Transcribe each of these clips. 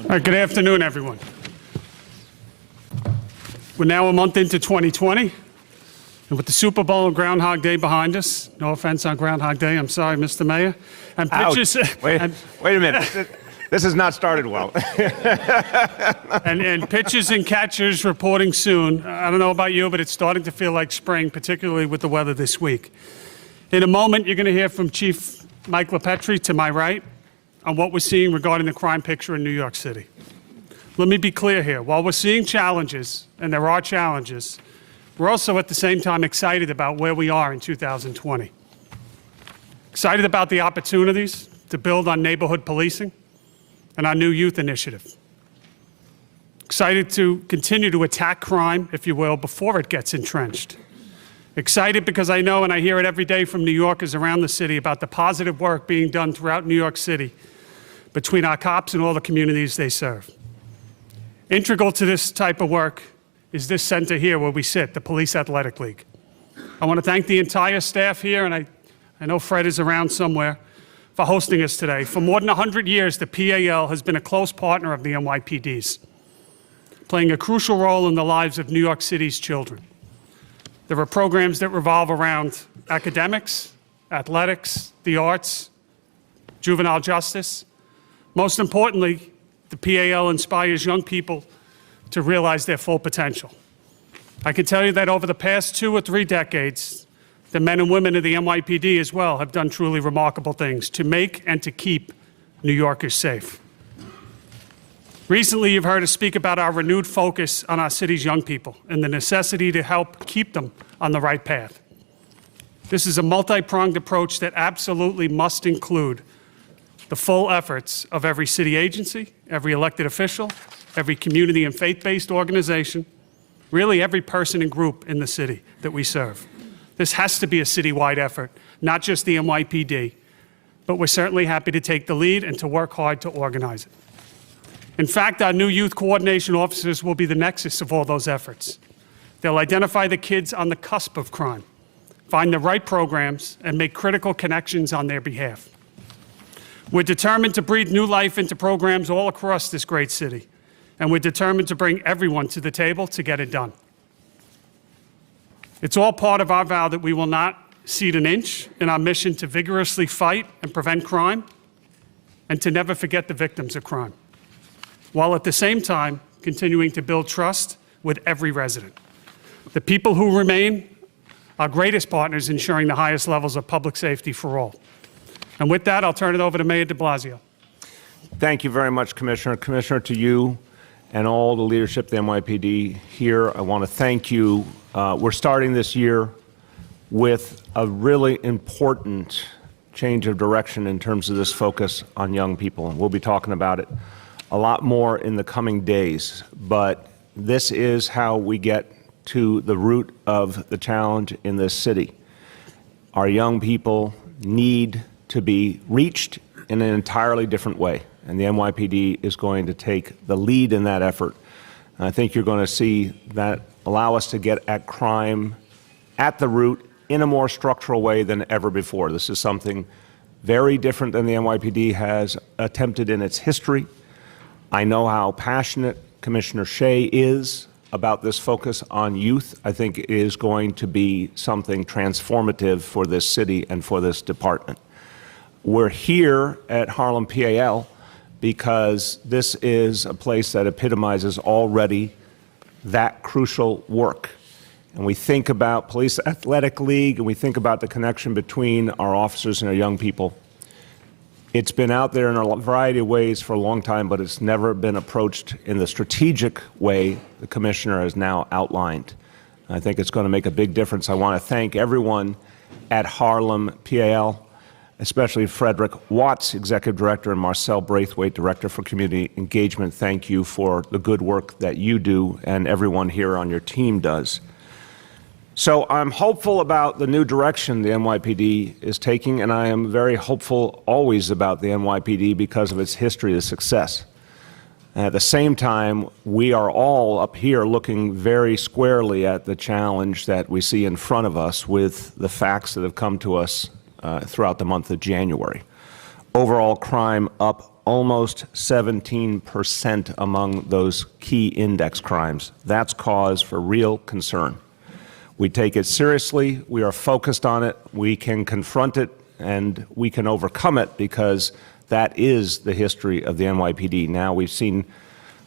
All right, good afternoon, everyone. We're now a month into 2020, and with the Super Bowl and Groundhog Day behind us, no offense on Groundhog Day, I'm sorry, Mr. Mayor, and pitches, wait a minute. This has not started well. and pitchers and catchers reporting soon. I don't know about you, but it's starting to feel like spring, particularly with the weather this week. In a moment, you're going to hear from Chief Mike LaPetri to my right on what we're seeing regarding the crime picture in New York City. Let me be clear here. While we're seeing challenges, and there are challenges, we're also at the same time excited about where we are in 2020. Excited about the opportunities to build on neighborhood policing and our new youth initiative. Excited to continue to attack crime, if you will, before it gets entrenched. Excited because I know and I hear it every day from New Yorkers around the city about the positive work being done throughout New York City between our cops and all the communities they serve. Integral to this type of work is this center here where we sit, the Police Athletic League. I want to thank the entire staff here, and I know Fred is around somewhere, for hosting us today. For more than 100 years, the PAL has been a close partner of the NYPD's, playing a crucial role in the lives of New York City's children. There are programs that revolve around academics, athletics, the arts, juvenile justice. Most importantly, the PAL inspires young people to realize their full potential. I can tell you that over the past 2 or 3 decades, the men and women of the NYPD as well have done truly remarkable things to make and to keep New Yorkers safe. Recently, you've heard us speak about our renewed focus on our city's young people and the necessity to help keep them on the right path. This is a multi-pronged approach that absolutely must include the full efforts of every city agency, every elected official, every community and faith-based organization, really every person and group in the city that we serve. This has to be a citywide effort, not just the NYPD, but we're certainly happy to take the lead and to work hard to organize it. In fact, our new youth coordination officers will be the nexus of all those efforts. They'll identify the kids on the cusp of crime, find the right programs, and make critical connections on their behalf. We're determined to breathe new life into programs all across this great city, and we're determined to bring everyone to the table to get it done. It's all part of our vow that we will not cede an inch in our mission to vigorously fight and prevent crime and to never forget the victims of crime, while at the same time continuing to build trust with every resident. The people who remain our greatest partners ensuring the highest levels of public safety for all. And with that, I'll turn it over to Mayor de Blasio. Thank you very much, Commissioner. Commissioner, to you and all the leadership of the NYPD here, I want to thank you. We're starting this year with a really important change of direction in terms of this focus on young people. And we'll be talking about it a lot more in the coming days. But this is how we get to the root of the challenge in this city. Our young people need to be reached in an entirely different way. And the NYPD is going to take the lead in that effort. And I think you're going to see that allow us to get at crime at the root in a more structural way than ever before. This is something very different than the NYPD has attempted in its history. I know how passionate Commissioner Shea is about this focus on youth. I think it is going to be something transformative for this city and for this department. We're here at Harlem PAL because this is a place that epitomizes already that crucial work. And we think about Police Athletic League, and we think about the connection between our officers and our young people. It's been out there in a variety of ways for a long time, but it's never been approached in the strategic way the Commissioner has now outlined. And I think it's going to make a big difference. I want to thank everyone at Harlem PAL, especially Frederick Watts, Executive Director, and Marcel Braithwaite, Director for Community Engagement. Thank you for the good work that you do and everyone here on your team does. So I'm hopeful about the new direction the NYPD is taking, and I am very hopeful always about the NYPD because of its history of success. And at the same time, we are all up here looking very squarely at the challenge that we see in front of us with the facts that have come to us throughout the month of January. Overall crime up almost 17% among those key index crimes. That's cause for real concern. We take it seriously, we are focused on it, we can confront it, and we can overcome it because that is the history of the NYPD. Now we've seen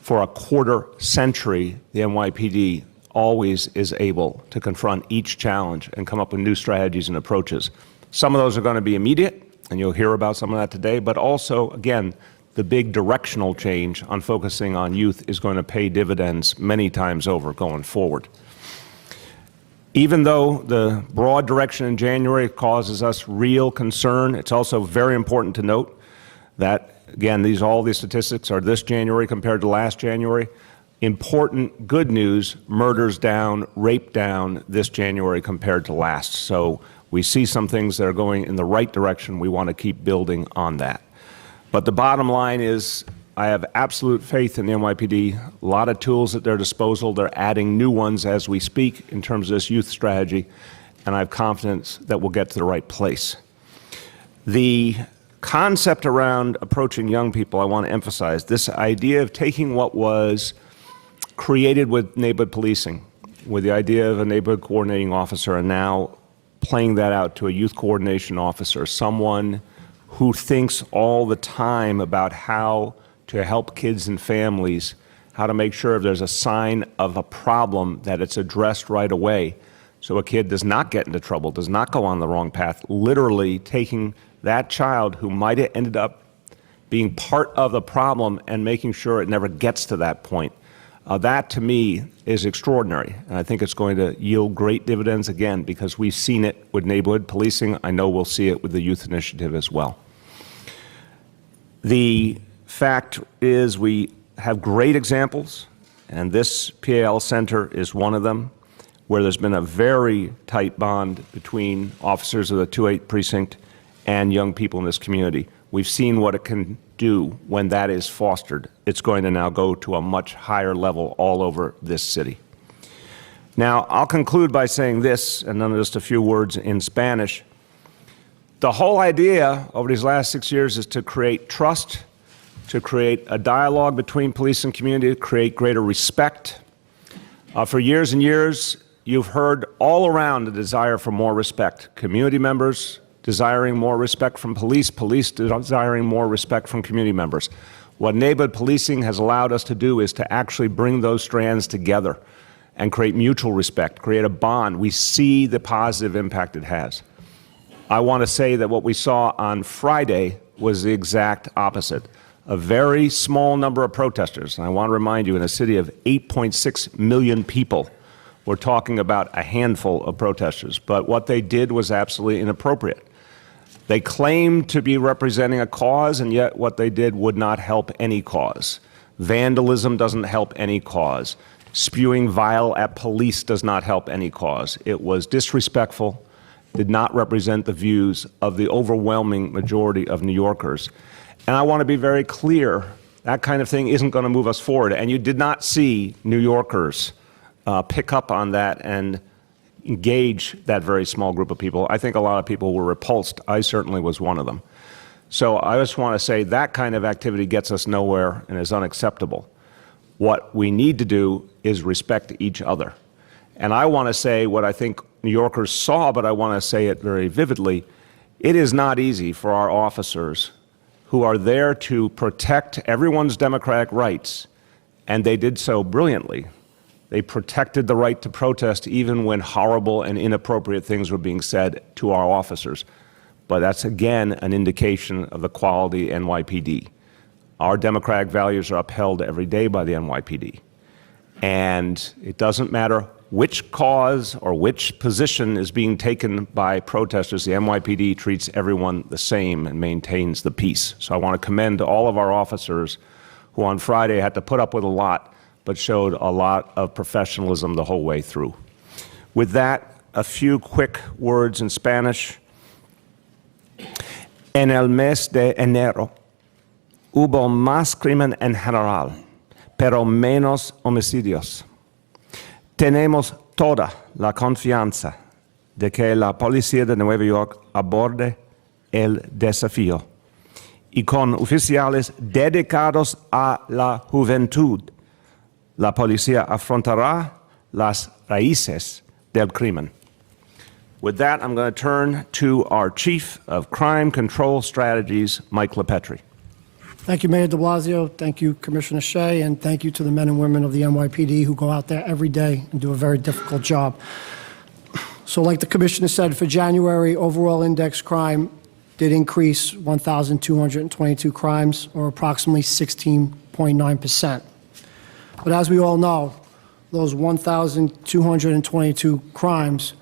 for a quarter century the NYPD always is able to confront each challenge and come up with new strategies and approaches. Some of those are going to be immediate, and you'll hear about some of that today, but also, again, the big directional change on focusing on youth is going to pay dividends many times over going forward. Even though the broad direction in January causes us real concern, it's also very important to note that, again, all these statistics are this January compared to last January. Important good news, murders down, rape down this January compared to last. So we see some things that are going in the right direction. We want to keep building on that. But the bottom line is I have absolute faith in the NYPD, a lot of tools at their disposal. They're adding new ones as we speak in terms of this youth strategy, and I have confidence that we'll get to the right place. The concept around approaching young people, I want to emphasize, this idea of taking what was created with neighborhood policing, with the idea of a neighborhood coordinating officer, and now playing that out to a youth coordination officer, someone who thinks all the time about how to help kids and families, how to make sure if there's a sign of a problem that it's addressed right away so a kid does not get into trouble, does not go on the wrong path, literally taking that child who might have ended up being part of the problem and making sure it never gets to that point. That, to me, is extraordinary, and I think it's going to yield great dividends, again, because we've seen it with neighborhood policing. I know we'll see it with the youth initiative as well. The fact is we have great examples, and this PAL Center is one of them, where there's been a very tight bond between officers of the 2-8 precinct and young people in this community. We've seen what it can do when that is fostered. It's going to now go to a much higher level all over this city. Now, I'll conclude by saying this, and then just a few words in Spanish. The whole idea over these last 6 years is to create trust, to create a dialogue between police and community, to create greater respect. For years and years, you've heard all around the desire for more respect. Community members desiring more respect from police, police desiring more respect from community members. What neighborhood policing has allowed us to do is to actually bring those strands together and create mutual respect, create a bond. We see the positive impact it has. I want to say that what we saw on Friday was the exact opposite. A very small number of protesters, and I want to remind you, in a city of 8.6 million people, we're talking about a handful of protesters, but what they did was absolutely inappropriate. They claimed to be representing a cause, and yet what they did would not help any cause. Vandalism doesn't help any cause. Spewing vile at police does not help any cause. It was disrespectful, did not represent the views of the overwhelming majority of New Yorkers. And I want to be very clear, that kind of thing isn't going to move us forward. And you did not see New Yorkers pick up on that and engage that very small group of people. I think a lot of people were repulsed. I certainly was one of them. So I just want to say that kind of activity gets us nowhere and is unacceptable. What we need to do is respect each other. And I want to say what I think New Yorkers saw, but I want to say it very vividly. It is not easy for our officers who are there to protect everyone's democratic rights, and they did so brilliantly. They protected the right to protest even when horrible and inappropriate things were being said to our officers. But that's, again, an indication of the quality of NYPD. Our democratic values are upheld every day by the NYPD. And it doesn't matter which cause or which position is being taken by protesters, the NYPD treats everyone the same and maintains the peace. So I want to commend all of our officers who on Friday had to put up with a lot, but showed a lot of professionalism the whole way through. With that, a few quick words in Spanish. En el mes de enero hubo más crimen en general, pero menos homicidios. Tenemos toda la confianza de que la policía de Nueva York aborde el desafío y con oficiales dedicados a la juventud, la policía afrontará las raíces del crimen. With that, I'm going to turn to our Chief of Crime Control Strategies, Mike LaPetri. Thank you, Mayor de Blasio. Thank you, Commissioner Shea, and thank you to the men and women of the NYPD who go out there every day and do a very difficult job. So like the Commissioner said, for January, overall index crime did increase 1,222 crimes, or approximately 16.9%. But as we all know, those 1,222 crimes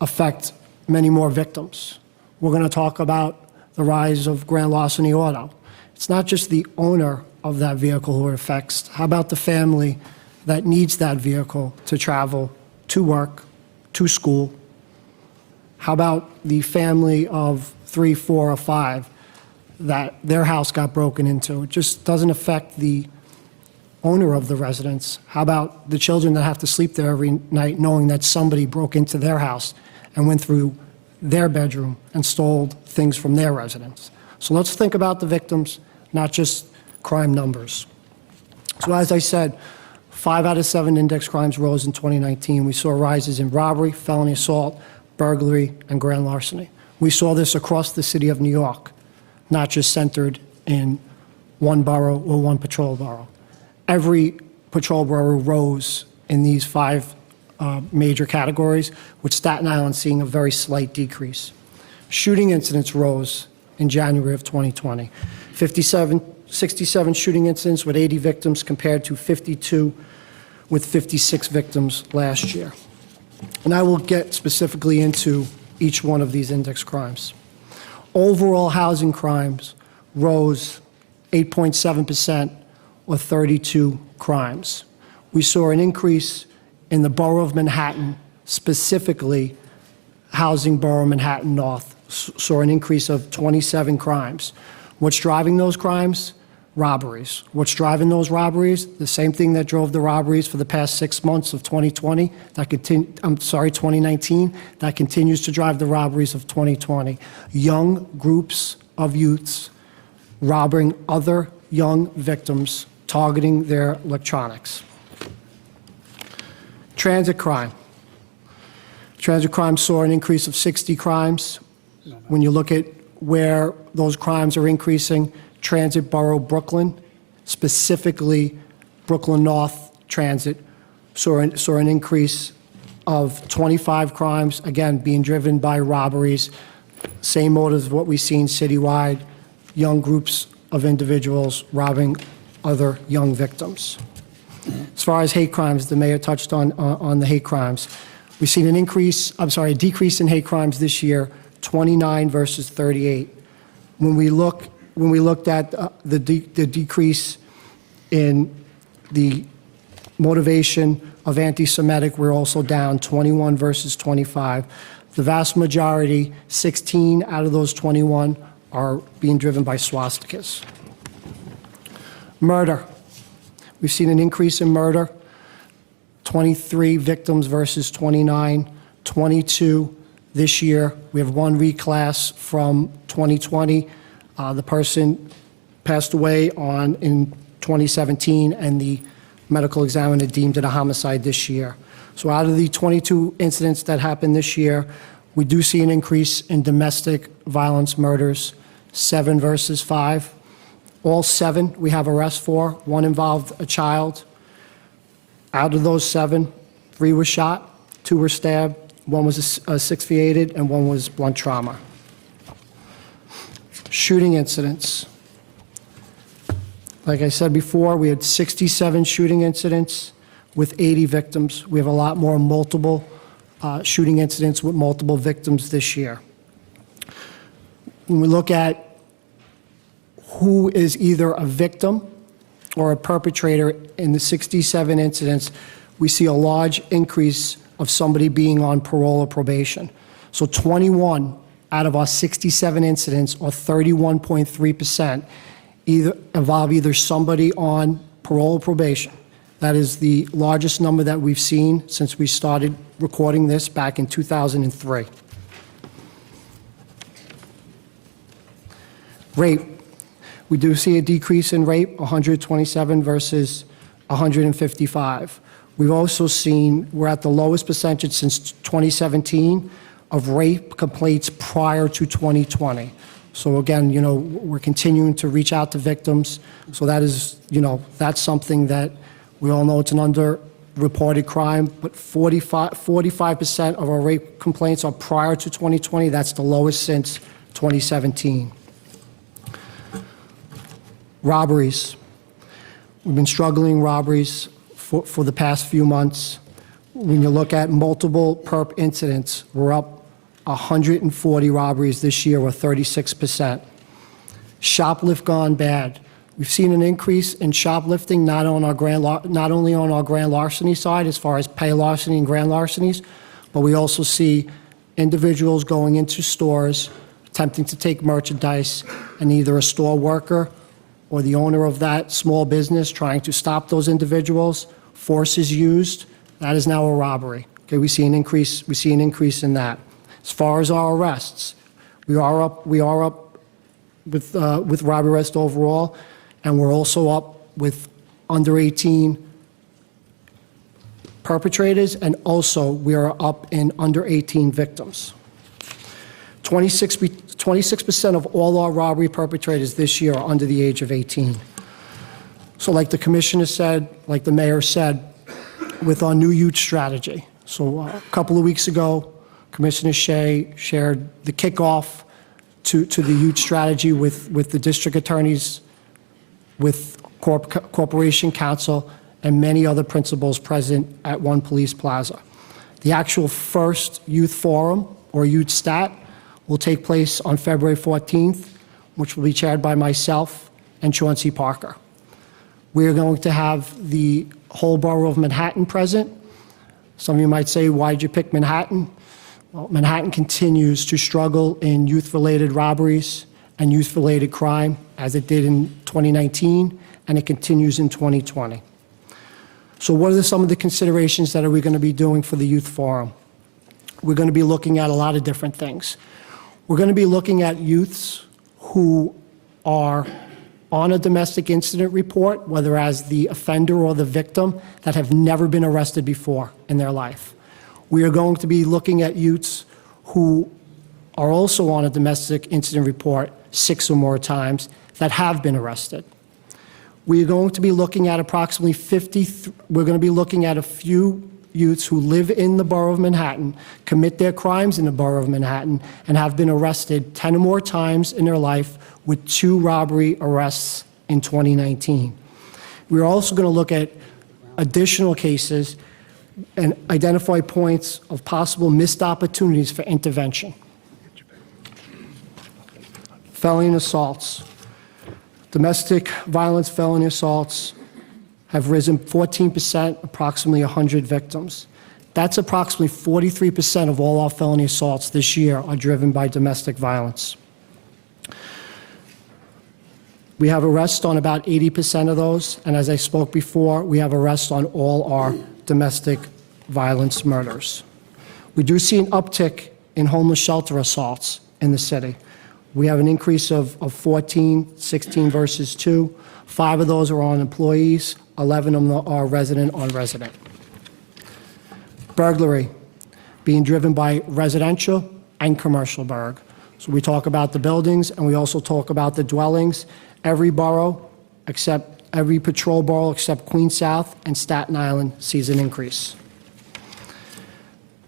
affect many more victims. We're going to talk about the rise of grand larceny auto. It's not just the owner of that vehicle who it affects. How about the family that needs that vehicle to travel to work, to school? How about the family of 3, 4, or 5 that their house got broken into? It just doesn't affect the owner of the residence. How about the children that have to sleep there every night knowing that somebody broke into their house and went through their bedroom and stole things from their residence? So let's think about the victims, not just crime numbers. So as I said, 5 out of 7 index crimes rose in 2019. We saw rises in robbery, felony assault, burglary, and grand larceny. We saw this across the city of New York, not just centered in one borough or one patrol borough. Every patrol borough rose in these 5 major categories, with Staten Island seeing a very slight decrease. Shooting incidents rose in January of 2020. 67 shooting incidents with 80 victims compared to 52 with 56 victims last year. And I will get specifically into each one of these index crimes. Overall housing crimes rose 8.7%, or 32 crimes. We saw an increase in the borough of Manhattan, specifically housing borough Manhattan North, saw an increase of 27 crimes. What's driving those crimes? Robberies. What's driving those robberies? The same thing that drove the robberies for the past 6 months of 2019, that continues to drive the robberies of 2020. Young groups of youths robbing other young victims, targeting their electronics. Transit crime. Transit crime saw an increase of 60 crimes. When you look at where those crimes are increasing, Transit Borough Brooklyn, specifically Brooklyn North Transit, saw an increase of 25 crimes, again, being driven by robberies. Same motives of what we've seen citywide, young groups of individuals robbing other young victims. As far as hate crimes, the mayor touched on the hate crimes. We've seen a decrease in hate crimes this year, 29 versus 38. When we looked at the decrease in the motivation of anti-Semitic, we're also down 21 versus 25. The vast majority, 16 out of those 21, are being driven by swastikas. Murder. We've seen an increase in murder, 23 victims versus 29, 22 this year. We have 1 reclass from 2020. The person passed away in 2017, and the medical examiner deemed it a homicide this year. So out of the 22 incidents that happened this year, we do see an increase in domestic violence murders, 7 versus 5. All 7 we have arrests for. 1 involved a child. Out of those 7, 3 were shot, 2 were stabbed, 1 was asphyxiated, and 1 was blunt trauma. Shooting incidents. Like I said before, we had 67 shooting incidents with 80 victims. We have a lot more multiple shooting incidents with multiple victims this year. When we look at who is either a victim or a perpetrator in the 67 incidents, we see a large increase of somebody being on parole or probation. So 21 out of our 67 incidents, or 31.3%, involve either somebody on parole or probation. That is the largest number that we've seen since we started recording this back in 2003. Rape. We do see a decrease in rape, 127 versus 155. We've also seen we're at the lowest percentage since 2017 of rape complaints prior to 2020. So again, we're continuing to reach out to victims. So that is, that's something that we all know it's an underreported crime, but 45% of our rape complaints are prior to 2020. That's the lowest since 2017. Robberies. We've been struggling robberies for the past few months. When you look at multiple perp incidents, we're up 140 robberies this year, or 36%. Shoplift gone bad. We've seen an increase in shoplifting, not only on our grand larceny side, as far as pay larceny and grand larcenies, but we also see individuals going into stores, attempting to take merchandise, and either a store worker or the owner of that small business trying to stop those individuals. Force is used. That is now a robbery. Okay, we see an increase in that. As far as our arrests, we are up with robbery arrests overall, and we're also up with under 18 perpetrators, and also we are up in under 18 victims. 26% of all our robbery perpetrators this year are under the age of 18. So like the commissioner said, like the mayor said, with our new youth strategy. So a couple of weeks ago, Commissioner Shea shared the kickoff to the youth strategy with the district attorneys, with Corporation Counsel, and many other principals present at One Police Plaza. The actual first youth forum, or youth stat, will take place on February 14th, which will be chaired by myself and Chauncey Parker. We are going to have the whole borough of Manhattan present. Some of you might say, why'd you pick Manhattan? Well, Manhattan continues to struggle in youth-related robberies and youth-related crime, as it did in 2019, and it continues in 2020. So what are some of the considerations that are we going to be doing for the Youth Forum? We're going to be looking at a lot of different things. We're going to be looking at youths who are on a domestic incident report, whether as the offender or the victim, that have never been arrested before in their life. We are going to be looking at youths who are also on a domestic incident report 6 or more times that have been arrested. We are going to be looking at approximately we're going to be looking at a few youths who live in the borough of Manhattan, commit their crimes in the borough of Manhattan, and have been arrested 10 or more times in their life, with 2 robbery arrests in 2019. We're also going to look at additional cases and identify points of possible missed opportunities for intervention. Felony and assaults. Domestic violence felony assaults have risen 14%, approximately 100 victims. That's approximately 43% of all our felony assaults this year are driven by domestic violence. We have arrests on about 80% of those, and as I spoke before, we have arrests on all our domestic violence murders. We do see an uptick in homeless shelter assaults in the city. We have an increase of 14, 16 versus 2. 5 of those are on employees, 11 of them are resident on resident. Burglary, being driven by residential and commercial burg. So we talk about the buildings, and we also talk about the dwellings. Every borough, every patrol borough except Queens South and Staten Island sees an increase.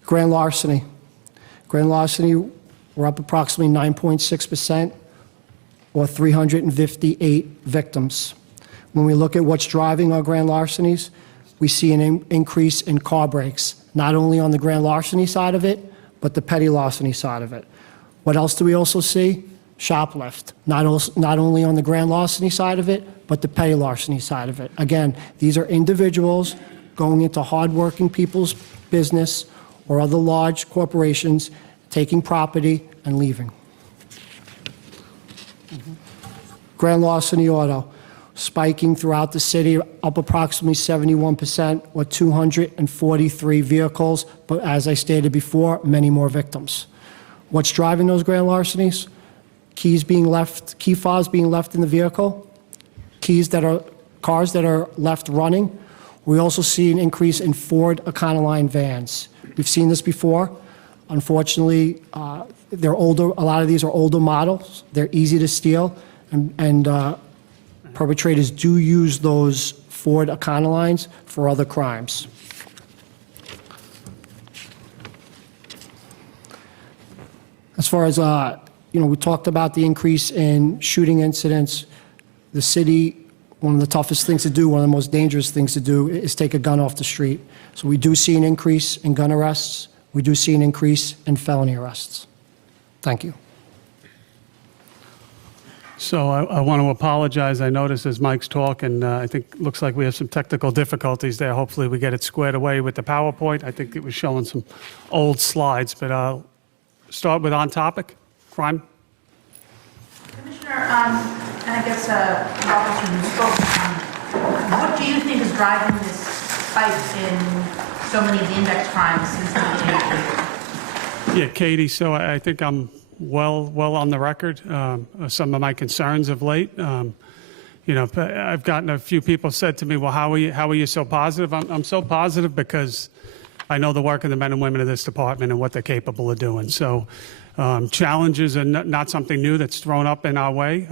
Grand larceny. Grand larceny, we're up approximately 9.6%, or 358 victims. When we look at what's driving our grand larcenies, we see an increase in car breaks, not only on the grand larceny side of it, but the petty larceny side of it. What else do we also see? Shoplift, not only on the grand larceny side of it, but the petty larceny side of it. Again, these are individuals going into hardworking people's business or other large corporations, taking property and leaving. Grand larceny auto, spiking throughout the city, up approximately 71%, or 243 vehicles, but as I stated before, many more victims. What's driving those grand larcenies? key fobs being left in the vehicle, cars that are left running. We also see an increase in Ford Econoline vans. We've seen this before. Unfortunately, they're older. A lot of these are older models. They're easy to steal, and perpetrators do use those Ford Econolines for other crimes. As far as, we talked about the increase in shooting incidents. The city, one of the toughest things to do, one of the most dangerous things to do is take a gun off the street. So we do see an increase in gun arrests. We do see an increase in felony arrests. Thank you. So I want to apologize. I noticed as Mike's talking, I think looks like we have some technical difficulties there. Hopefully we get it squared away with the PowerPoint. I think it was showing some old slides, but I'll start with on topic, crime. Commissioner, and I guess Officer who spoke, what do you think is driving this spike in so many of the index crimes since the beginning of the year? Yeah, Katie, so I think I'm well on the record. Some of my concerns of late. I've gotten a few people said to me, well, how are you so positive? I'm so positive because I know the work of the men and women of this department and what they're capable of doing. So challenges are not something new that's thrown up in our way.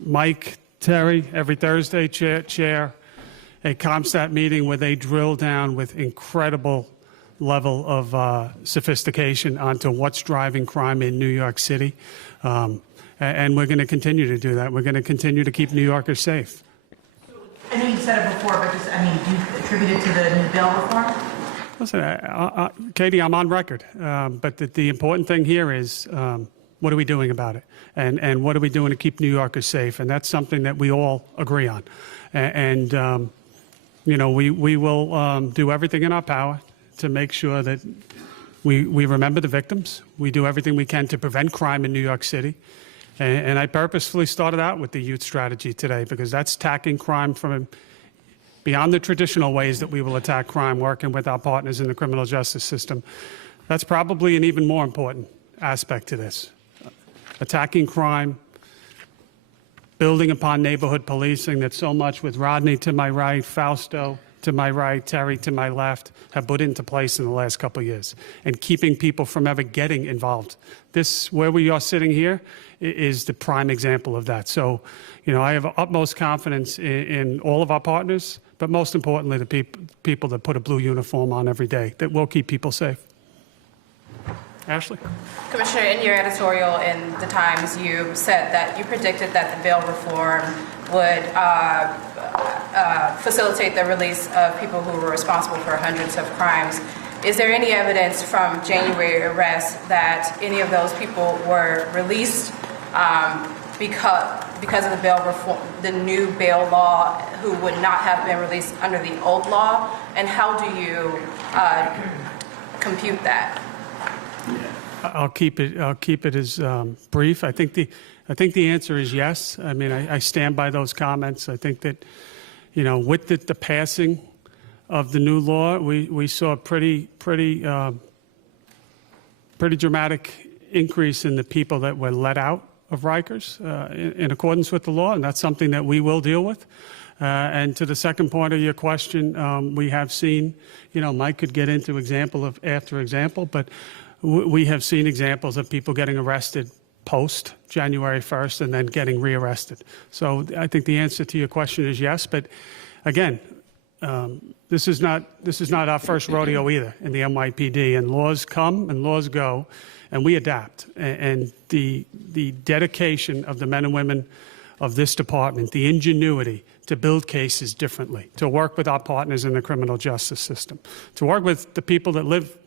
Mike, Terry, every Thursday chair a ComStat meeting where they drill down with incredible level of sophistication onto what's driving crime in New York City. And we're going to continue to do that. We're going to continue to keep New Yorkers safe. I know you said it before, but do you attribute it to the new bail reform? Listen, Katie, I'm on record. But the important thing here is what are we doing about it? And what are we doing to keep New Yorkers safe? And that's something that we all agree on. We will do everything in our power to make sure that we remember the victims. We do everything we can to prevent crime in New York City. And I purposefully started out with the youth strategy today because that's tackling crime from beyond the traditional ways that we will attack crime, working with our partners in the criminal justice system. That's probably an even more important aspect to this. Attacking crime, building upon neighborhood policing that so much with Rodney to my right, Fausto to my right, Terry to my left, have put into place in the last couple of years, and keeping people from ever getting involved. This, where we are sitting here, is the prime example of that. So, I have utmost confidence in all of our partners, but most importantly, the people that put a blue uniform on every day, that will keep people safe. Ashley? Commissioner, in your editorial in The Times, you said that you predicted that the bail reform would facilitate the release of people who were responsible for hundreds of crimes. Is there any evidence from January arrests that any of those people were released because of the bail reform, the new bail law, who would not have been released under the old law? And how do you compute that? I'll keep it as brief. I think the answer is yes. I mean, I stand by those comments. I think that, with the passing of the new law, we saw a pretty dramatic increase in the people that were let out of Rikers in accordance with the law, and that's something that we will deal with. And to the second part of your question, we have seen, Mike could get into example after example, but we have seen examples of people getting arrested post January 1st and then getting rearrested. So I think the answer to your question is yes. But again, this is not our first rodeo either in the NYPD. And laws come and laws go, and we adapt. And the dedication of the men and women of this department, the ingenuity to build cases differently, to work with our partners in the criminal justice system, to work with the people that live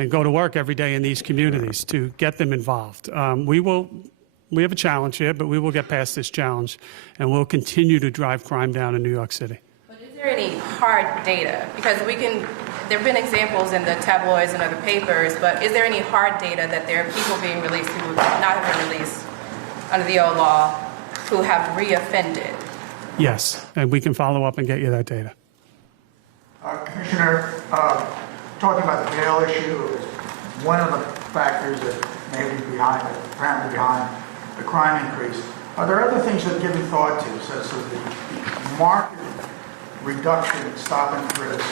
and go to work every day in these communities, to get them involved. We have a challenge here, but we will get past this challenge, and we'll continue to drive crime down in New York City. But is there any hard data? Because there have been examples in the tabloids and other papers, but is there any hard data that there are people being released who would not have been released under the old law who have reoffended? Yes, and we can follow up and get you that data. Commissioner, talking about the bail issue is one of the factors that maybe apparently behind the crime increase. Are there other things you've given thought to, such as the marked reduction in stop and frisk,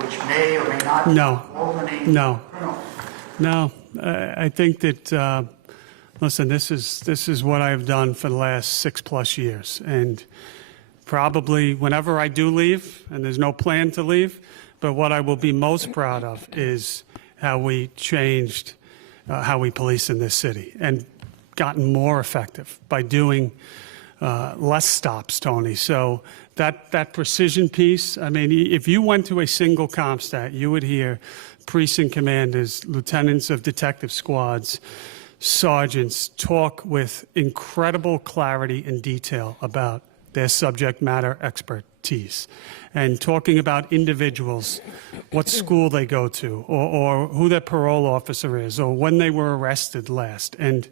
which may or may not eliminate criminals? No. I think that, listen, this is what I've done for the last 6+ years. And probably whenever I do leave, and there's no plan to leave, but what I will be most proud of is how we changed how we police in this city and gotten more effective by doing less stops, Tony. So that precision piece, I mean, if you went to a single CompStat, you would hear precinct commanders, lieutenants of detective squads, sergeants talk with incredible clarity and detail about their subject matter expertise and talking about individuals, what school they go to, or who their parole officer is, or when they were arrested last, and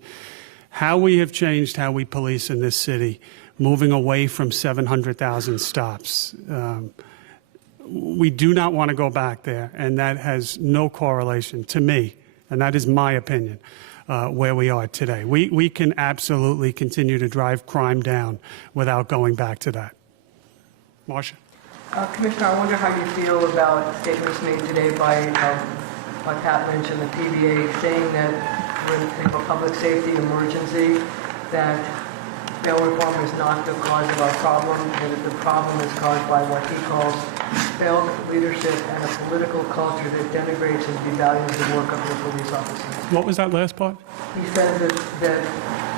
how we have changed how we police in this city, moving away from 700,000 stops. We do not want to go back there, and that has no correlation to me, and that is my opinion, where we are today. We can absolutely continue to drive crime down without going back to that. Marcia? Commissioner, I wonder how you feel about statements made today by Pat Lynch and the PBA saying that we're in a public safety emergency, that bail reform is not the cause of our problem, and that the problem is caused by what he calls failed leadership and a political culture that denigrates and devalues the work of the police officers. What was that last part? He says that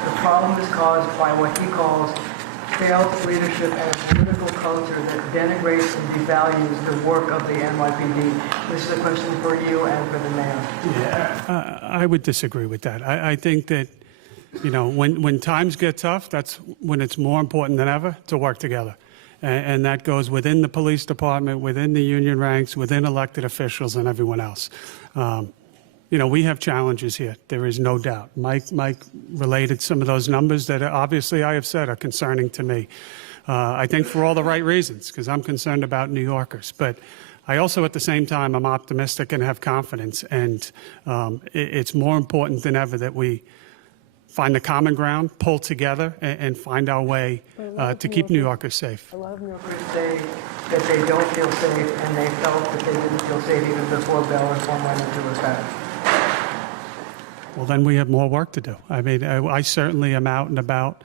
the problem is caused by what he calls failed leadership and a political culture that denigrates and devalues the work of the NYPD. This is a question for you and for the mayor. Yeah, I would disagree with that. I think that, you know, when times get tough, that's when it's more important than ever to work together. And that goes within the police department, within the union ranks, within elected officials and everyone else. You know, we have challenges here. There is no doubt. Mike related some of those numbers that obviously I have said are concerning to me. I think for all the right reasons, because I'm concerned about New Yorkers. But I also, at the same time, I'm optimistic and have confidence. And it's more important than ever that we find the common ground, pull together, and find our way to keep New Yorkers safe. A lot of New Yorkers say that they don't feel safe, and they felt that they didn't feel safe even before bail reform went into effect. Well, then we have more work to do. I mean, I certainly am out and about.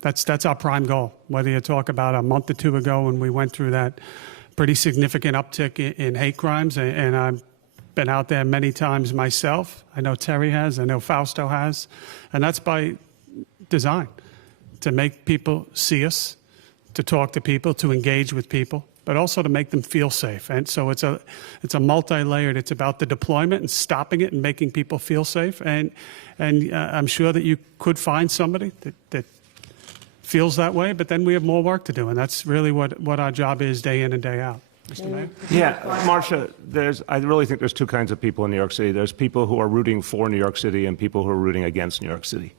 That's our prime goal. Whether you talk about a month or two ago when we went through that pretty significant uptick in hate crimes, and I've been out there many times myself. I know Terry has, I know Fausto has, and that's by design, to make people see us, to talk to people, to engage with people, but also to make them feel safe. And so it's a multi-layered. It's about the deployment and stopping it and making people feel safe. And I'm sure that you could find somebody that feels that way, but then we have more work to do, and that's really what our job is day in and day out. Mr. Mayor? Yeah, Marcia, I really think there's two kinds of people in New York City. There's people who are rooting for New York City and people who are rooting against New York City.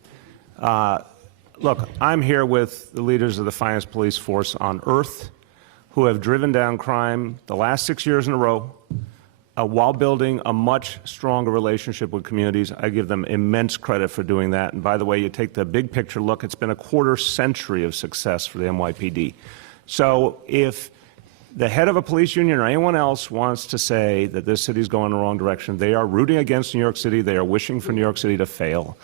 Look, I'm here with the leaders of the finest police force on earth who have driven down crime the last 6 years in a row while building a much stronger relationship with communities. I give them immense credit for doing that. And by the way, you take the big picture look, it's been a quarter century of success for the NYPD. So if the head of a police union or anyone else wants to say that this city's going in the wrong direction, they are rooting against New York City. They are wishing for New York City to fail,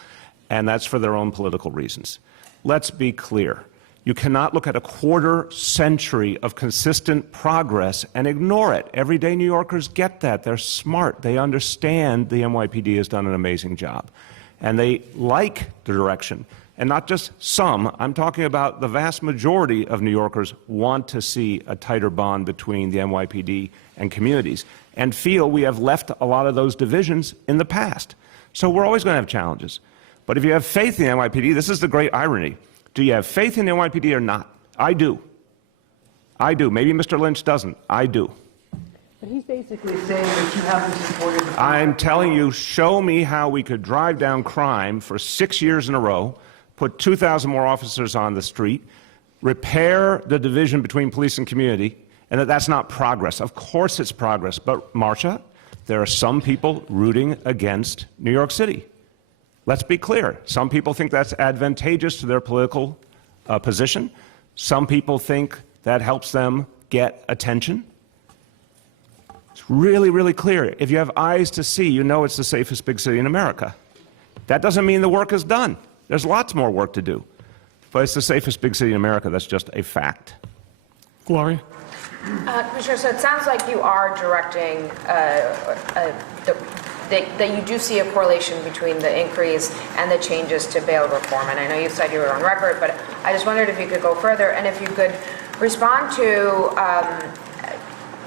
and that's for their own political reasons. Let's be clear. You cannot look at a quarter century of consistent progress and ignore it. Everyday New Yorkers get that. They're smart. They understand the NYPD has done an amazing job, and they like the direction. And not just some, I'm talking about the vast majority of New Yorkers want to see a tighter bond between the NYPD and communities and feel we have left a lot of those divisions in the past. So we're always going to have challenges. But if you have faith in the NYPD, this is the great irony. Do you have faith in the NYPD or not? I do. I do. Maybe Mr. Lynch doesn't. I do. But he's basically saying that you haven't supported the... I'm telling you, show me how we could drive down crime for 6 years in a row, put 2,000 more officers on the street, repair the division between police and community, and that's not progress. Of course it's progress. But, Marcia, there are some people rooting against New York City. Let's be clear. Some people think that's advantageous to their political position. Some people think that helps them get attention. It's really, really clear. If you have eyes to see, you know it's the safest big city in America. That doesn't mean the work is done. There's lots more work to do. But it's the safest big city in America. That's just a fact. Gloria? Commissioner, so it sounds like you are directing that you do see a correlation between the increase and the changes to bail reform. And I know you said you were on record, but I just wondered if you could go further and if you could respond to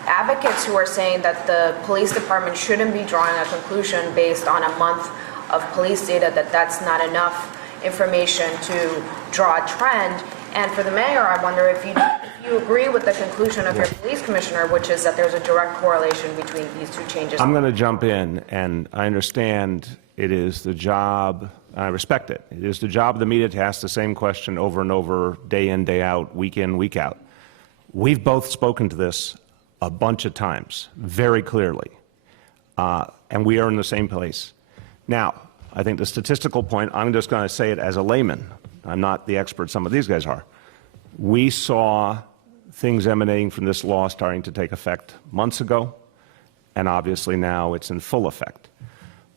advocates who are saying that the police department shouldn't be drawing a conclusion based on a month of police data, that that's not enough information to draw a trend. And for the mayor, I wonder if you agree with the conclusion of your police commissioner, which is that there's a direct correlation between these two changes. I'm going to jump in, and I understand it is the job, I respect it. It is the job of the media to ask the same question over and over, day in, day out, week in, week out. We've both spoken to this a bunch of times, very clearly, and we are in the same place. Now, I think the statistical point, I'm just going to say it as a layman. I'm not the expert some of these guys are. We saw things emanating from this law starting to take effect months ago, and obviously now it's in full effect.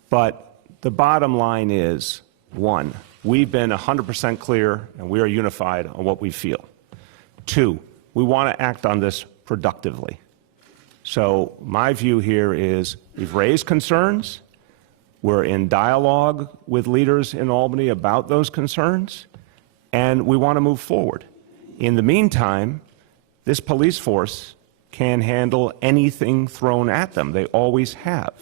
But the bottom line is, one, we've been 100% clear and we are unified on what we feel. Two, we want to act on this productively. So my view here is we've raised concerns. We're in dialogue with leaders in Albany about those concerns, and we want to move forward. In the meantime, this police force can handle anything thrown at them. They always have.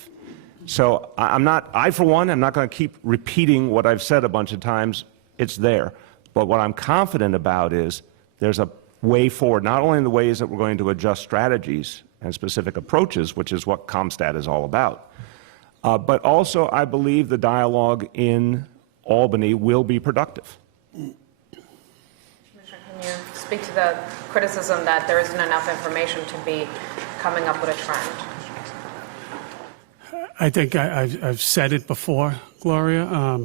So I for one, am not going to keep repeating what I've said a bunch of times. It's there. But what I'm confident about is there's a way forward, not only in the ways that we're going to adjust strategies and specific approaches, which is what CompStat is all about, but also I believe the dialogue in Albany will be productive. Commissioner, can you speak to the criticism that there isn't enough information to be coming up with a trend? I think I've said it before, Gloria.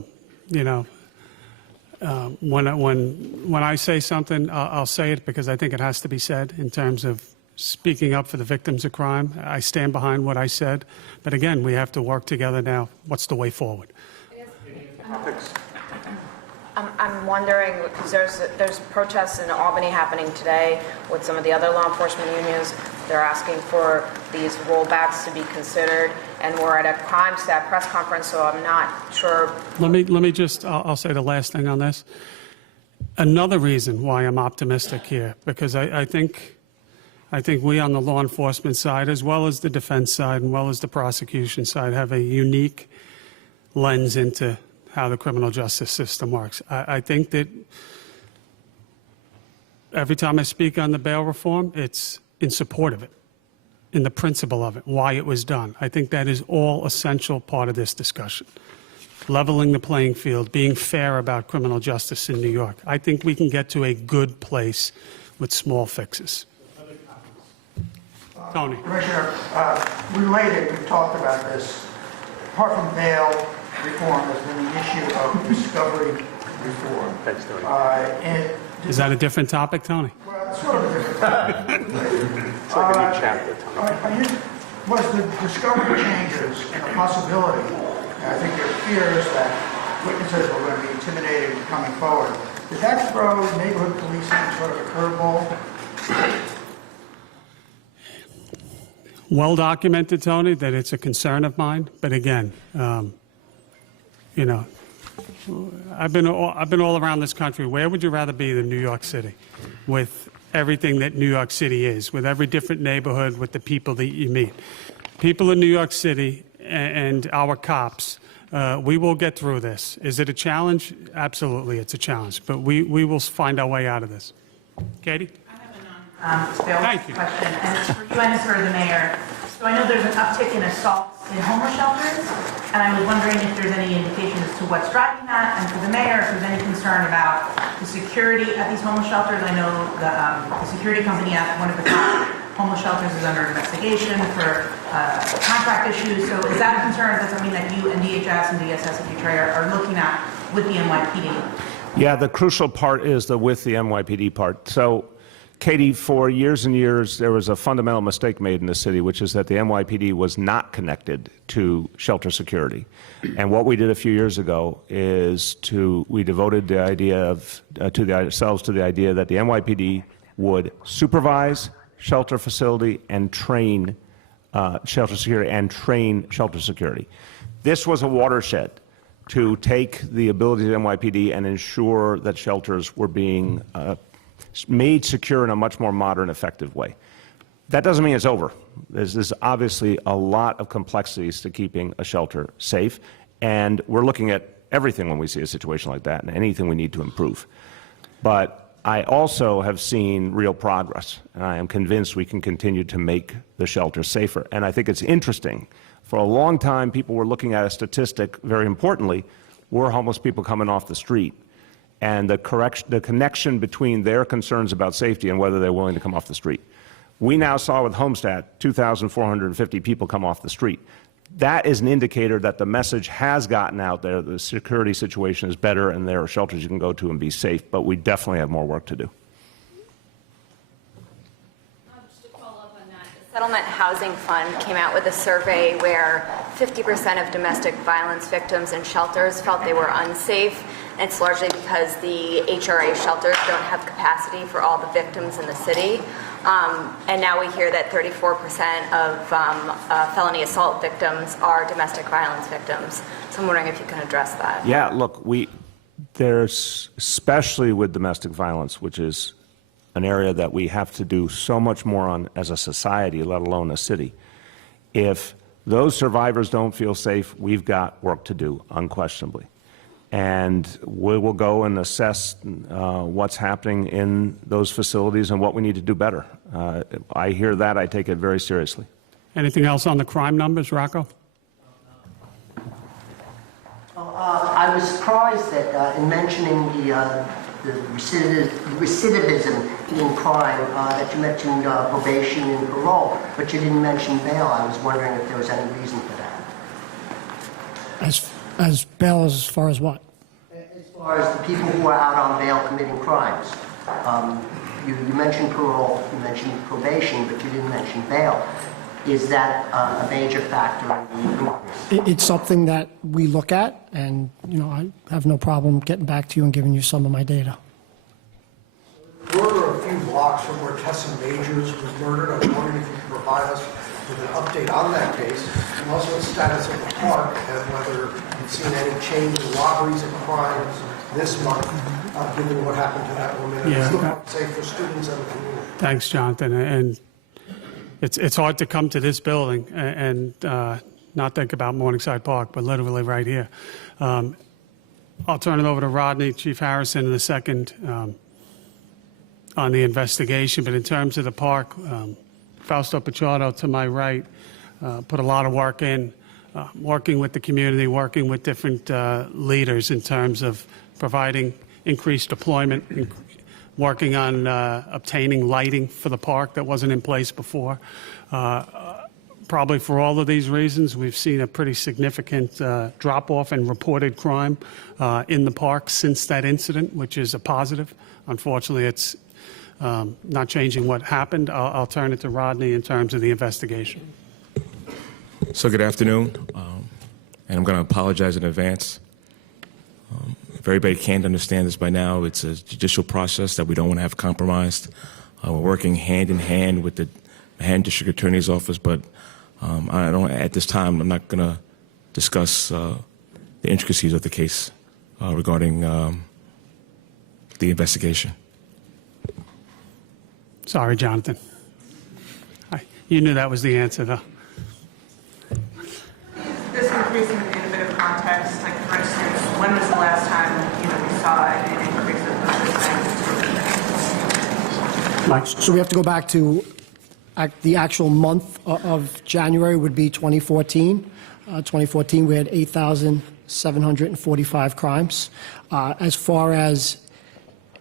When I say something, I'll say it because I think it has to be said in terms of speaking up for the victims of crime. I stand behind what I said. But again, we have to work together now. What's the way forward? I'm wondering, because there's protests in Albany happening today with some of the other law enforcement unions. They're asking for these rollbacks to be considered, and we're at a CrimeStat press conference, so I'm not sure. Let me just, I'll say the last thing on this. Another reason why I'm optimistic here, because I think we on the law enforcement side, as well as the defense side, and well as the prosecution side, have a unique lens into how the criminal justice system works. I think that every time I speak on the bail reform, it's in support of it, in the principle of it, why it was done. I think that is all essential part of this discussion. Leveling the playing field, being fair about criminal justice in New York. I think we can get to a good place with small fixes. Tony. Commissioner, related, we've talked about this. Apart from bail reform, has been the issue of discovery reform. Thanks, Tony. Is that a different topic, Tony? Well, it's sort of a different topic. It's like a new chapter, Tony. Was the discovery changes and the possibility, and I think there are fears that witnesses were going to be intimidated in coming forward, did that throw neighborhood policing sort of a curveball? Well documented, Tony, that it's a concern of mine. But again, I've been all around this country. Where would you rather be than New York City, with everything that New York City is, with every different neighborhood, with the people that you meet? People in New York City and our cops, we will get through this. Is it a challenge? Absolutely, it's a challenge. But we will find our way out of this. Katie? Bill, Thank you. question, and it's for you and it's for the mayor. So I know there's an uptick in assaults in homeless shelters, and I was wondering if there's any indication as to what's driving that, and for the mayor, if there's any concern about the security at these homeless shelters. I know the security company at one of the top homeless shelters is under investigation for contract issues. So is that a concern? Is that something that you and DHS and DSS, if you try, are looking at with the NYPD? Yeah, the crucial part is the with the NYPD part. So, Katie, for years and years, there was a fundamental mistake made in the city, which is that the NYPD was not connected to shelter security. And what we did a few years ago is we devoted the idea of, ourselves to the idea that the NYPD would supervise shelter facility and train shelter security and train shelter security. This was a watershed to take the ability of the NYPD and ensure that shelters were being made secure in a much more modern, effective way. That doesn't mean it's over. There's obviously a lot of complexities to keeping a shelter safe, and we're looking at everything when we see a situation like that and anything we need to improve. But I also have seen real progress, and I am convinced we can continue to make the shelter safer. And I think it's interesting. For a long time, people were looking at a statistic, very importantly, were homeless people coming off the street, and the connection between their concerns about safety and whether they're willing to come off the street. We now saw with Homestead 2,450 people come off the street. That is an indicator that the message has gotten out there. The security situation is better and there are shelters you can go to and be safe, but we definitely have more work to do. Just to follow up on that, the Settlement Housing Fund came out with a survey where 50% of domestic violence victims in shelters felt they were unsafe. And it's largely because the HRA shelters don't have capacity for all the victims in the city. And now we hear that 34% of felony assault victims are domestic violence victims. So I'm wondering if you can address that. Yeah, look, there's, especially with domestic violence, which is an area that we have to do so much more on as a society, let alone a city. If those survivors don't feel safe, we've got work to do, unquestionably. And we will go and assess what's happening in those facilities and what we need to do better. I hear that. I take it very seriously. Anything else on the crime numbers, Rocco? I was surprised that in mentioning the recidivism in crime, that you mentioned probation and parole, but you didn't mention bail. I was wondering if there was any reason for that. As bail as far as what? As far as the people who are out on bail committing crimes. You mentioned parole, you mentioned probation, but you didn't mention bail. Is that a major factor in the increase? It's something that we look at, and I have no problem getting back to you and giving you some of my data. We're a few blocks from where Tessa Majors was murdered. I was wondering if you could provide us with an update on that case, and also the status of the park, and whether you've seen any change in robberies and crimes this month, given what happened to that woman. And is the park safe for students and the community? Thanks, Jonathan. And it's hard to come to this building and not think about Morningside Park, but literally right here. I'll turn it over to Rodney, Chief Harrison, in a second on the investigation. But in terms of the park, Fausto Picciotto, to my right, put a lot of work in, working with the community, working with different leaders in terms of providing increased deployment, working on obtaining lighting for the park that wasn't in place before. Probably for all of these reasons, we've seen a pretty significant drop-off in reported crime in the park since that incident, which is a positive. Unfortunately, it's not changing what happened. I'll turn it to Rodney in terms of the investigation. So good afternoon, and I'm going to apologize in advance. If everybody can't understand this by now, it's a judicial process that we don't want to have compromised. We're working hand in hand with the Manhattan District Attorney's Office, but I don't. At this time, I'm not going to discuss the intricacies of the case regarding the investigation. Sorry, Jonathan. You knew that was the answer, though. This increase in a bit of context, like for instance, when was the last time we saw an increase of this Mike, so we have to go back to the actual month of January would be 2014. 2014, we had 8,745 crimes. As far as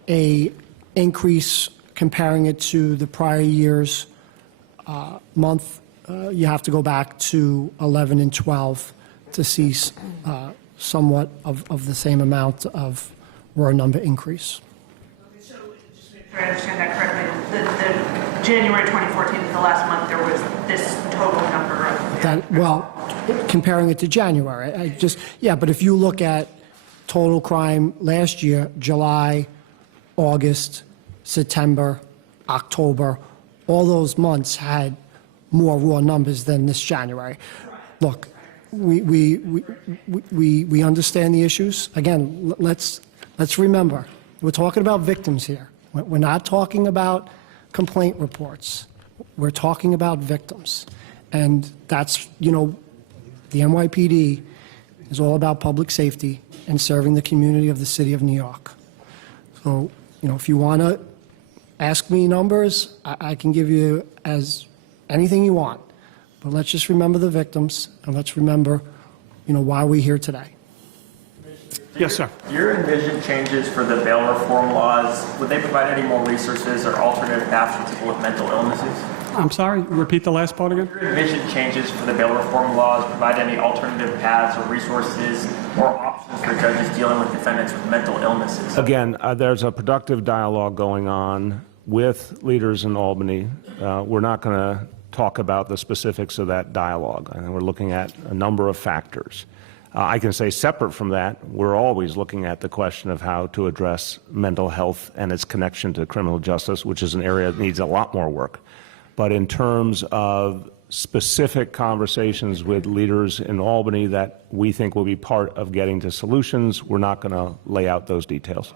a increase comparing it to the prior year's month, you have to go back to 11 and 12 to see somewhat of the same amount of raw number increase. So, just to make sure I understand that correctly, the January 2014 is the last month there was this total number of... Well, comparing it to January, but if you look at total crime last year, July, August, September, October, all those months had more raw numbers than this January. Look, we understand the issues. Again, let's remember, we're talking about victims here. We're not talking about complaint reports. We're talking about victims. And that's, the NYPD is all about public safety and serving the community of the city of New York. So, if you want to ask me numbers, I can give you anything you want. But let's just remember the victims, and let's remember, why we're here today. Yes, sir. Do you envision changes for the bail reform laws? Would they provide any more resources or alternative paths for people with mental illnesses? I'm sorry, repeat the last part again? Do you envision changes for the bail reform laws provide any alternative paths or resources or options for judges dealing with defendants with mental illnesses? Again, there's a productive dialogue going on with leaders in Albany. We're not going to talk about the specifics of that dialogue. I think we're looking at a number of factors. I can say separate from that, we're always looking at the question of how to address mental health and its connection to criminal justice, which is an area that needs a lot more work. But in terms of specific conversations with leaders in Albany that we think will be part of getting to solutions, we're not going to lay out those details.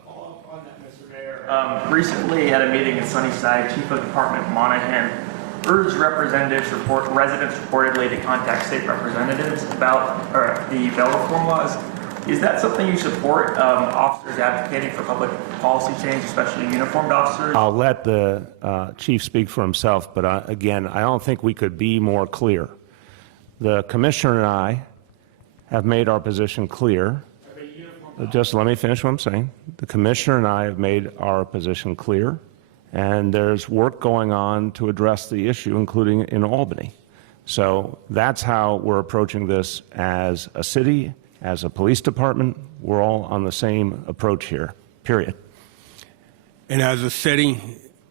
Recently at a meeting in Sunnyside, Chief of Department Monahan urged residents reportedly to contact state representatives about the bail reform laws. Is that something you support, officers advocating for public policy change, especially uniformed officers? I'll let the chief speak for himself, but again, I don't think we could be more clear. The commissioner and I have made our position clear. Just let me finish what I'm saying. The commissioner and I have made our position clear, and there's work going on to address the issue, including in Albany. So that's how we're approaching this as a city, as a police department. We're all on the same approach here, period. And as a city,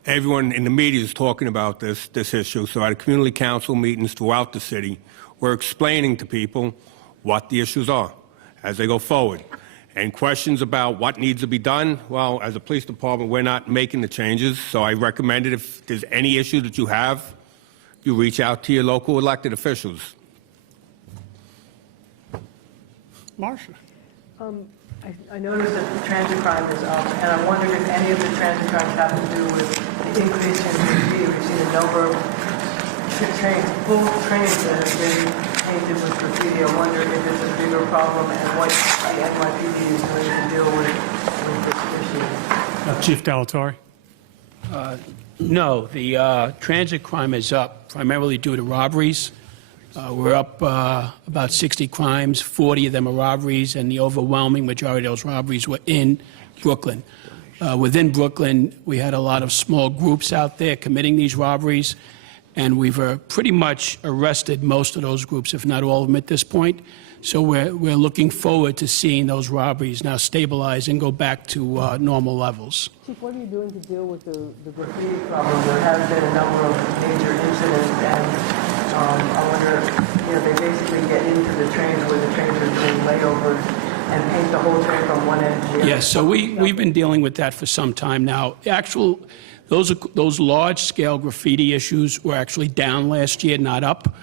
everyone in the media is talking about this issue. So at community council meetings throughout the city, we're explaining to people what the issues are as they go forward. And questions about what needs to be done, well, as a police department, we're not making the changes. So I recommend it if there's any issue that you have, you reach out to your local elected officials. Marsha. I noticed that the transit crime is up, and I wondered if any of the transit crimes have to do with the increase in graffiti. We've seen a number of full trains that have been painted with graffiti. I wonder if it's a bigger problem and what the NYPD is going to deal with this issue. Chief Delatorre. No, the transit crime is up primarily due to robberies. We're up about 60 crimes, 40 of them are robberies, and the overwhelming majority of those robberies were in Brooklyn. Within Brooklyn, we had a lot of small groups out there committing these robberies, and we've pretty much arrested most of those groups, if not all of them at this point. So we're looking forward to seeing those robberies now stabilize and go back to normal levels. Chief, what are you doing to deal with the graffiti problem? There have been a number of major incidents, and I wonder, they basically get into the trains where the trains are doing layovers and paint the whole train from one end to the other. Yes, so we've been dealing with that for some time now. Those large-scale graffiti issues were actually down last year, not up.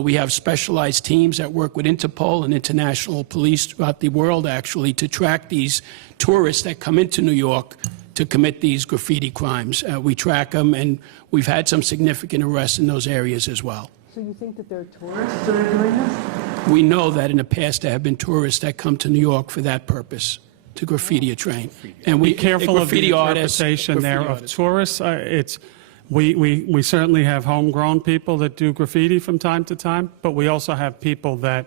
We have specialized teams that work with Interpol and international police throughout the world, actually, to track these tourists that come into New York to commit these graffiti crimes. We track them, and we've had some significant arrests in those areas as well. So you think that there are tourists that are doing this? We know that in the past there have been tourists that come to New York for that purpose, to graffiti a train. And Be careful of the interpretation there of tourists. We certainly have homegrown people that do graffiti from time to time, but we also have people that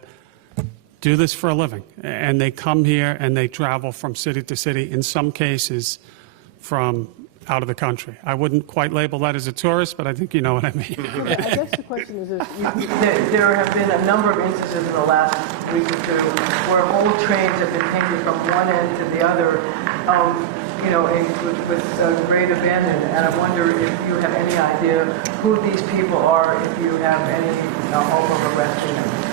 do this for a living. And they come here and they travel from city to city, in some cases from out of the country. I wouldn't quite label that as a tourist, but I think you know what I mean. I guess the question is, there have been a number of instances in the last week or two where whole trains have been taken from one end to the other, with great abandon. And I wonder if you have any idea who these people are, if you have any hope of arresting them.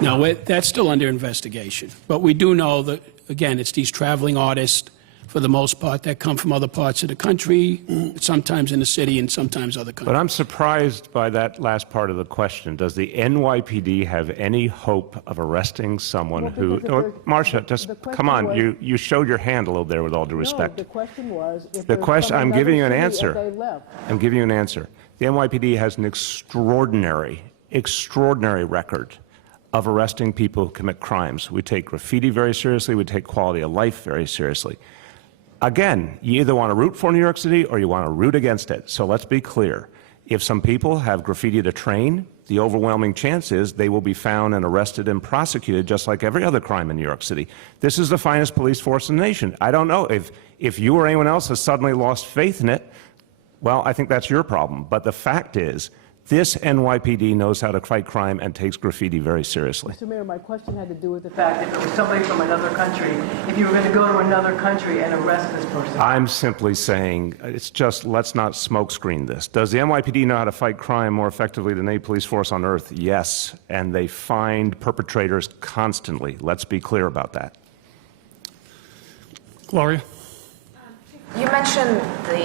No, that's still under investigation. But we do know that, again, it's these traveling artists, for the most part, that come from other parts of the country, sometimes in the city and sometimes other countries. But I'm surprised by that last part of the question. Does the NYPD have any hope of arresting someone who... Marcia, just come on. You showed your hand a little there, with all due respect. The question was... I'm giving you an answer. I'm giving you an answer. The NYPD has an extraordinary record of arresting people who commit crimes. We take graffiti very seriously. We take quality of life very seriously. Again, you either want to root for New York City or you want to root against it. So let's be clear. If some people have graffitied a train, the overwhelming chance is they will be found and arrested and prosecuted just like every other crime in New York City. This is the finest police force in the nation. I don't know if you or anyone else has suddenly lost faith in it. Well, I think that's your problem. But the fact is, this NYPD knows how to fight crime and takes graffiti very seriously. Mr. Mayor, my question had to do with the fact that if it was somebody from another country, if you were going to go to another country and arrest this person. I'm simply saying, it's just, let's not smokescreen this. Does the NYPD know how to fight crime more effectively than any police force on earth? Yes, and they find perpetrators constantly. Let's be clear about that. Gloria? You mentioned the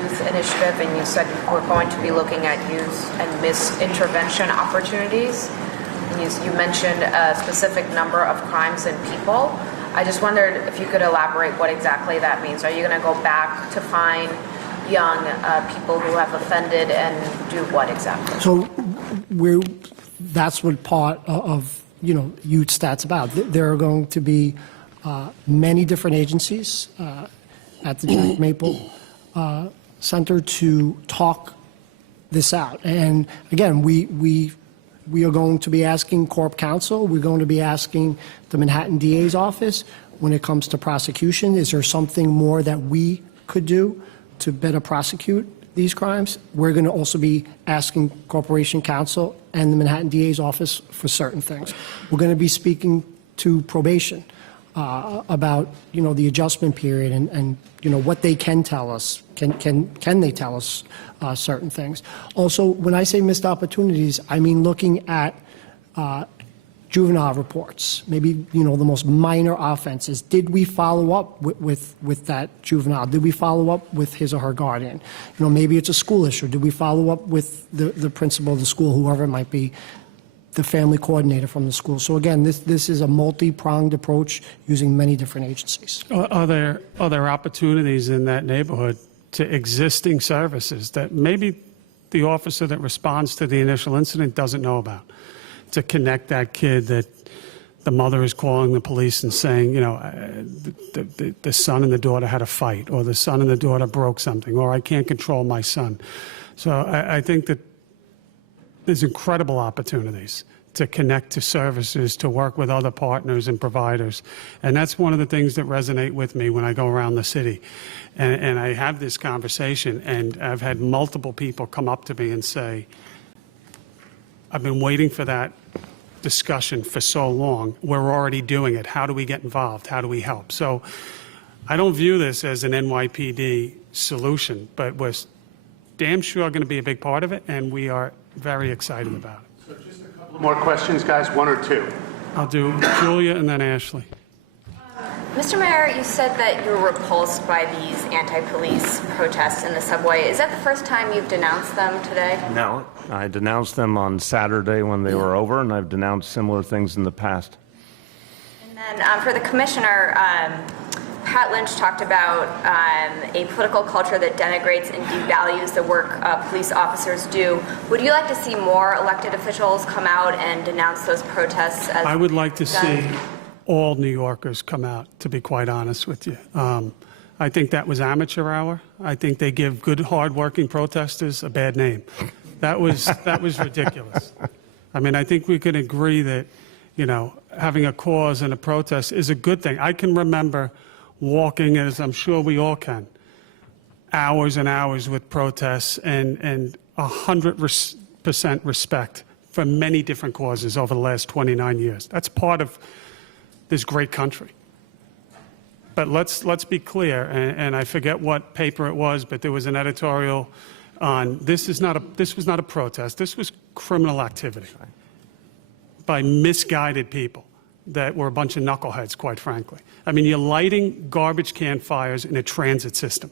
youth initiative, and you said we're going to be looking at youth and misintervention opportunities. And you mentioned a specific number of crimes and people. I just wondered if you could elaborate what exactly that means. Are you going to go back to find young people who have offended and do what exactly? So that's what part of youth stats about. There are going to be many different agencies at the Jack Maple Center to talk this out. And again, we are going to be asking Corp Counsel, we're going to be asking the Manhattan DA's office when it comes to prosecution. Is there something more that we could do to better prosecute these crimes? We're going to also be asking Corporation Counsel and the Manhattan DA's office for certain things. We're going to be speaking to probation about the adjustment period and what they can tell us. Can they tell us certain things? Also, when I say missed opportunities, I mean looking at juvenile reports, maybe the most minor offenses. Did we follow up with that juvenile? Did we follow up with his or her guardian? Maybe it's a school issue. Did we follow up with the principal of the school, whoever it might be, the family coordinator from the school? So again, this is a multi-pronged approach using many different agencies. Are there opportunities in that neighborhood to existing services that maybe the officer that responds to the initial incident doesn't know about, to connect that kid that the mother is calling the police and saying, the son and the daughter had a fight, or the son and the daughter broke something, or I can't control my son. So I think that there's incredible opportunities to connect to services, to work with other partners and providers. And that's one of the things that resonate with me when I go around the city. And I have this conversation, and I've had multiple people come up to me and say, I've been waiting for that discussion for so long. We're already doing it. How do we get involved? How do we help? So I don't view this as an NYPD solution, but we're damn sure going to be a big part of it, and we are very excited about it. So just a couple more questions, guys, one or two. I'll do Julia and then Ashley. Mr. Mayor, you said that you were repulsed by these anti-police protests in the subway. Is that the first time you've denounced them today? No, I denounced them on Saturday when they were over, and I've denounced similar things in the past. And then for the commissioner, Pat Lynch talked about a political culture that denigrates and devalues the work police officers do. Would you like to see more elected officials come out and denounce those protests? As I would like to done? see all New Yorkers come out, to be quite honest with you. I think that was amateur hour. I think they give good, hard-working protesters a bad name. That was ridiculous. I mean, I think we can agree that, having a cause and a protest is a good thing. I can remember walking, as I'm sure we all can, hours and hours with protests and 100% respect for many different causes over the last 29 years. That's part of this great country. But let's be clear, and I forget what paper it was, but there was an editorial on this was not a protest. This was criminal activity by misguided people that were a bunch of knuckleheads, quite frankly. I mean, you're lighting garbage can fires in a transit system.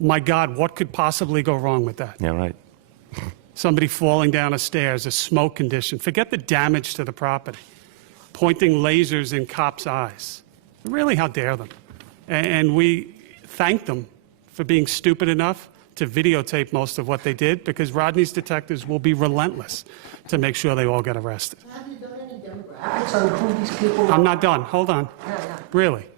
My God, what could possibly go wrong with that? Yeah, right. Somebody falling down a stairs, a smoke condition. Forget the damage to the property. Pointing lasers in cops' eyes. Really, how dare them? And we thank them for being stupid enough to videotape most of what they did, because Rodney's detectives will be relentless to make sure they all get arrested. Have you done any demographics on who these people are? I'm not done. Hold on. Really.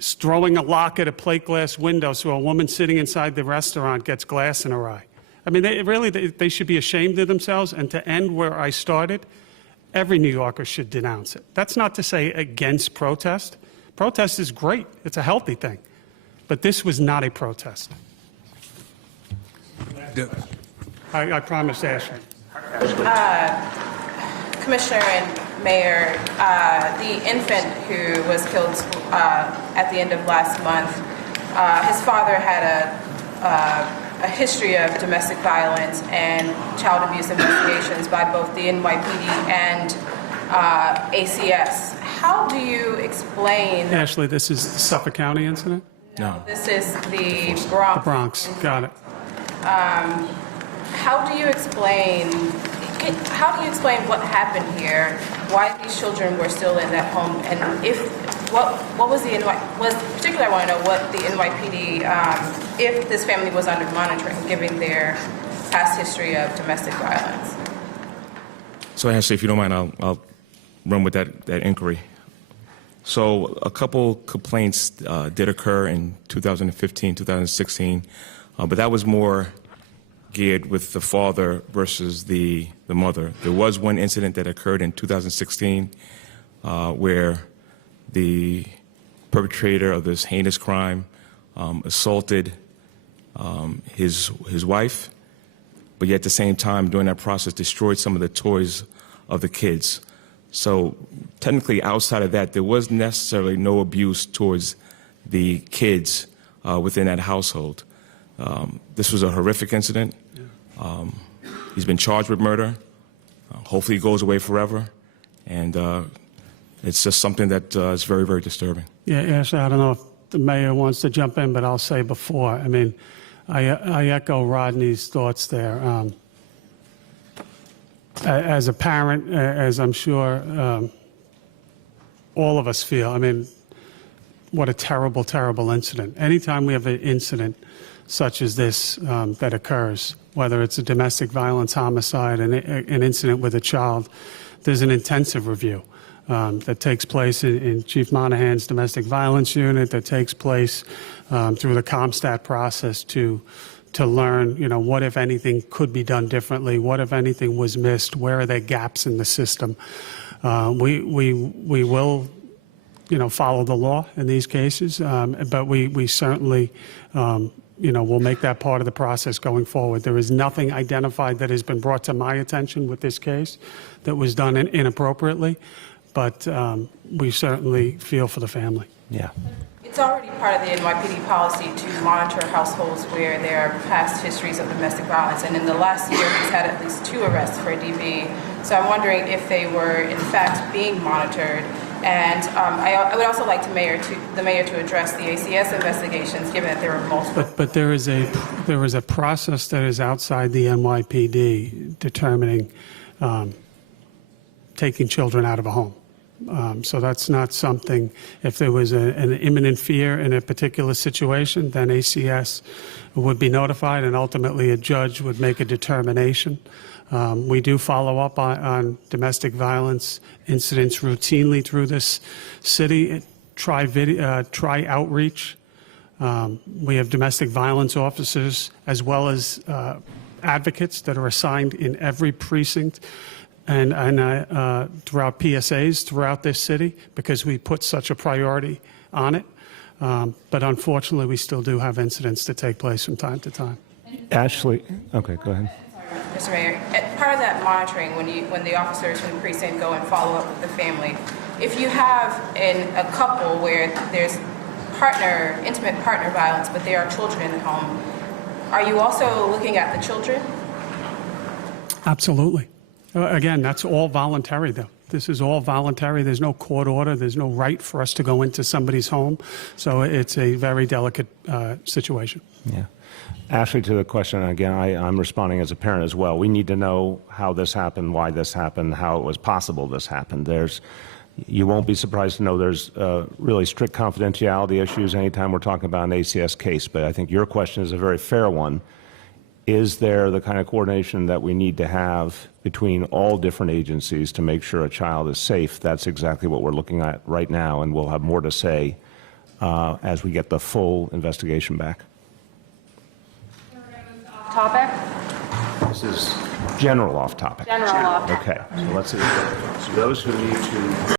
Throwing a lock at a plate glass window so a woman sitting inside the restaurant gets glass in her eye. I mean, they should be ashamed of themselves. And to end where I started, every New Yorker should denounce it. That's not to say against protest. Protest is great. It's a healthy thing. But this was not a protest. I promise, Ashley. Commissioner and Mayor, the infant who was killed at the end of last month, his father had a history of domestic violence and child abuse investigations by both the NYPD and ACS. How do you explain... Ashley, this is the Suffolk County incident? No. This is the Bronx. The Bronx, got it. How do you explain what happened here, why these children were still in that home, and what was the particularly I want to know what the NYPD, if this family was under monitoring, given their past history of domestic violence? So Ashley, if you don't mind, I'll run with that inquiry. So a couple complaints did occur in 2015, 2016, but that was more geared with the father versus the mother. There was one incident that occurred in 2016 where the perpetrator of this heinous crime assaulted his wife, but yet at the same time during that process destroyed some of the toys of the kids. So technically outside of that, there was necessarily no abuse towards the kids within that household. This was a horrific incident. He's been charged with murder. Hopefully he goes away forever. And it's just something that is very, very disturbing. Yeah, Ashley, I don't know if the mayor wants to jump in, but I'll say before. I mean, I echo Rodney's thoughts there. As a parent, as I'm sure all of us feel, I mean, what a terrible, terrible incident. Anytime we have an incident such as this that occurs, whether it's a domestic violence homicide, an incident with a child, there's an intensive review that takes place in Chief Monahan's domestic violence unit, that takes place through the CompStat process to learn, what, if anything, could be done differently, what, if anything, was missed, where are there gaps in the system. We will, follow the law in these cases, but we certainly, we'll make that part of the process going forward. There is nothing identified that has been brought to my attention with this case that was done inappropriately, but we certainly feel for the family. Yeah. It's already part of the NYPD policy to monitor households where there are past histories of domestic violence, and in the last year he's had at least 2 arrests for DV. So I'm wondering if they were in fact being monitored. And I would also like the mayor to address the ACS investigations, given that there were multiple. But there is a process that is outside the NYPD determining taking children out of a home. So that's not something, if there was an imminent fear in a particular situation, then ACS would be notified and ultimately a judge would make a determination. We do follow up on domestic violence incidents routinely through this city, try outreach. We have domestic violence officers as well as advocates that are assigned in every precinct and throughout PSAs throughout this city because we put such a priority on it. But unfortunately, we still do have incidents that take place from time to time. Ashley, okay, go ahead. Mr. Mayor, part of that monitoring, when the officers from the precinct go and follow up with the family, if you have a couple where there's intimate partner violence, but there are children in the home, are you also looking at the children? Absolutely. Again, that's all voluntary, though. This is all voluntary. There's no court order. There's no right for us to go into somebody's home. So it's a very delicate situation. Yeah. Ashley, to the question, again, I'm responding as a parent as well. We need to know how this happened, why this happened, how it was possible this happened. You won't be surprised to know there's really strict confidentiality issues anytime we're talking about an ACS case, but I think your question is a very fair one. Is there the kind of coordination that we need to have between all different agencies to make sure a child is safe? That's exactly what we're looking at right now, and we'll have more to say as we get the full investigation back. Topic? This is general off topic. General off topic. Okay, so let's see. So those who need to